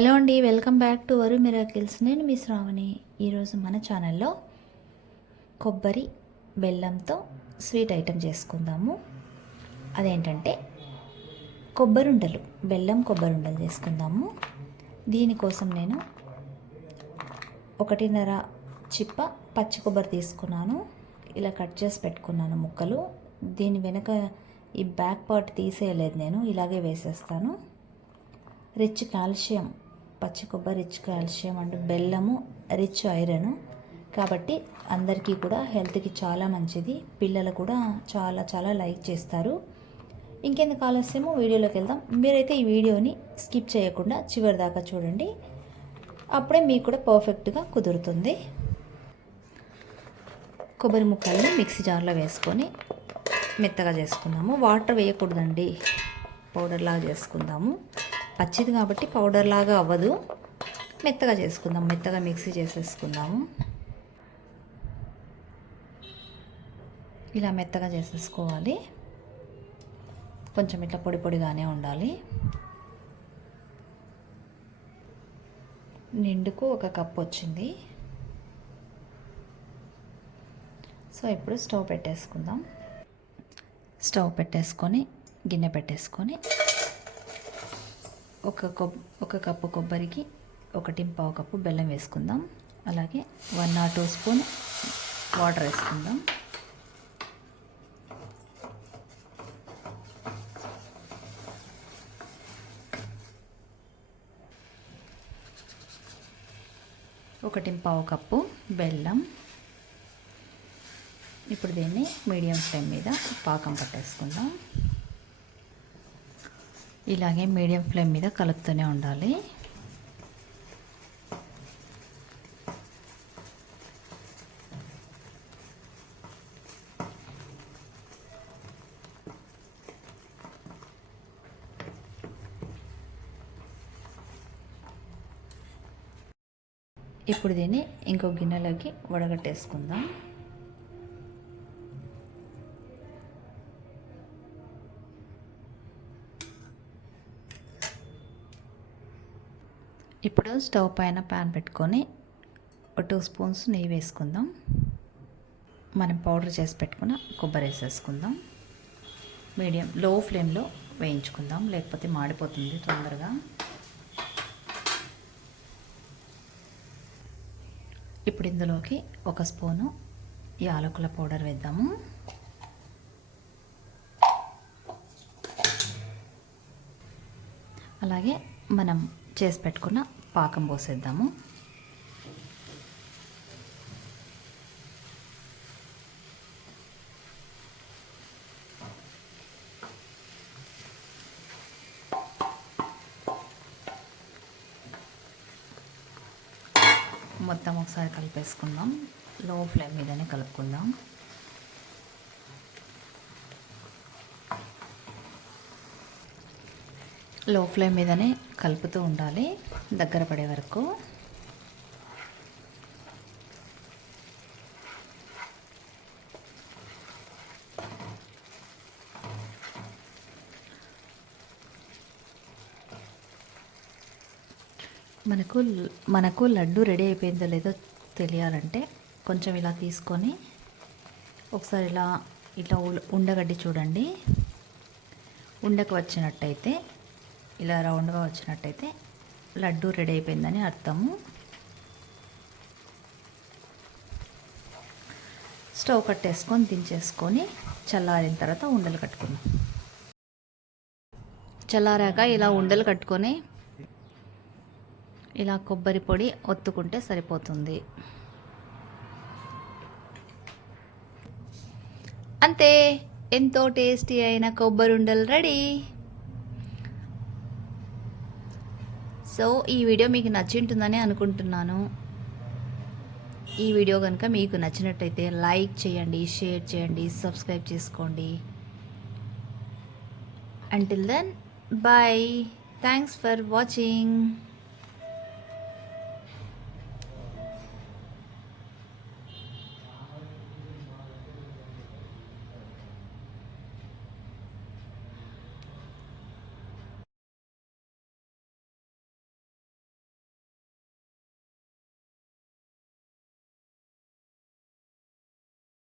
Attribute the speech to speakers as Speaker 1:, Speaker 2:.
Speaker 1: Hello అండి welcome back to Varu Miracles. నేను మీ శ్రావణి. ఈరోజు మన ఛానల్లో కొబ్బరి బెల్లంతో స్వీట్ ఐటెం చేసుకుందాము. అదేంటంటే కొబ్బరుండలు బెల్లం కొబ్బరి ఉండలు చేసుకుందాము దీనికోసం నేను ఒకటిన్నర చిప్ప పచ్చి కొబ్బరి తీసుకున్నాను. ఇలా కట్ చేసి పెట్టుకున్నాను ముక్కలు. దీని వెనుక ఈ బ్యాక్ పార్ట్ తీసేయలేదు నేను ఇలాగే వేసేస్తాను. రిచ్ కాల్షియం పచ్చి కొబ్బరి రిచ్ కాల్షియం అండ్ బెల్లము రిచ్ ఐరన్. కాబట్టి అందరికీ కూడా హెల్త్కి చాలా మంచిది. పిల్లలు కూడా చాలా చాలా లైక్ చేస్తారు. ఇంకెందుకు ఆలస్యమో? వీడియోలోకి వెళ్దాం. మీరైతే ఈ వీడియోని స్కిప్ చేయకుండా చివరి దాకా చూడండి. అప్పుడే మీకు కూడా పర్ఫెక్ట్గా కుదురుతుంది. కొబ్బరి ముక్కల్ని మిక్సీ జార్లో వేసుకొని మెత్తగా చేసుకుందాము వాటర్ వేయకూడదండి. పౌడర్లాగా చేసుకుందాము. పచ్చిది కాబట్టి పౌడర్ లాగా అవ్వదు. మెత్తగా చేసుకుందాం. మెత్తగా మిక్సీ చేసేసుకుందాము ఇలా మెత్తగా చేసేసుకోవాలి. కొంచెం ఇట్లా పొడి పొడిగానే ఉండాలి. నిండుకు ఒక కప్ వచ్చింది. సో ఇప్పుడు స్టవ్ పెట్టేసుకుందాం. స్టవ్ పెట్టేసుకొని గిన్నె పెట్టేసుకొని ఒక కొబ్ ఒక కప్పు కొబ్బరికి ఒకటి పావు కప్పు బెల్లం వేసుకుందాం. అలాగే one or two spoon water వేసుకుందాం. ఒకటి పావు కప్పు బెల్లం. ఇప్పుడు దీన్ని మీడియం ఫ్లేమ్ మీద పాకం పట్టేసుకుందాం. ఇలాగే మీడియం ఫ్లేమ్ మీద కలుపుతూనే ఉండాలి. ఇప్పుడు దీన్ని ఇంకో గిన్నెలోకి వడగట్టేసుకుందాం. ఇప్పుడు స్టవ్ పైన ప్యాన్ పెట్టుకొని ఒక టూ స్పూన్స్ నెయ్యి వేసుకుందాం. మనం పౌడర్ చేసి పెట్టుకున్న కొబ్బరి వేసేసుకుందాం. మీడియం లో ఫ్లేమ్లో వేయించుకుందాం. లేకపోతే మాడిపోతుంది తొందరగా. ఇప్పుడు ఇందులోకి ఒక స్పూను యాలకుల పౌడర్ వేద్దాము. అలాగే మనం చేసి పెట్టుకున్న పాకం పోసేద్దాము. మొత్తం ఒకసారి కలిపేసుకుందాం. లో ఫ్లేమ్ మీదనే కలుపుకుందాం. లో ఫ్లేమ్ మీదనే కలుపుతూ ఉండాలి దగ్గర పడే వరకు. మనకు మనకు లడ్డు రెడీ అయిపోయిందో లేదో తెలియాలంటే కొంచెం ఇలా తీసుకొని ఒకసారి ఇలా ఇట్లా ఉండగడ్డి చూడండి. ఉండకు వచ్చినట్టయితే ఇలా రౌండ్గా వచ్చినట్టయితే లడ్డు రెడీ అయిపోయిందని అర్థము. స్టవ్ కట్టేసుకొని దించేసుకొని చల్లారిన తర్వాత ఉండలు కట్టుకున్నాం చల్లారాక ఇలా ఉండలు కట్టుకొని ఇలా కొబ్బరి పొడి ఒత్తుకుంటే సరిపోతుంది. అంతే ఎంతో టేస్టీ అయిన కొబ్బరి ఉండలు రెడీ. సో ఈ వీడియో మీకు నచ్చింటుందని అనుకుంటున్నాను. ఈ వీడియో కనుక మీకు నచ్చినట్టయితే లైక్ చేయండి షేర్ చేయండి సబ్స్క్రైబ్ చేసుకోండి. Until then bye thanks for watching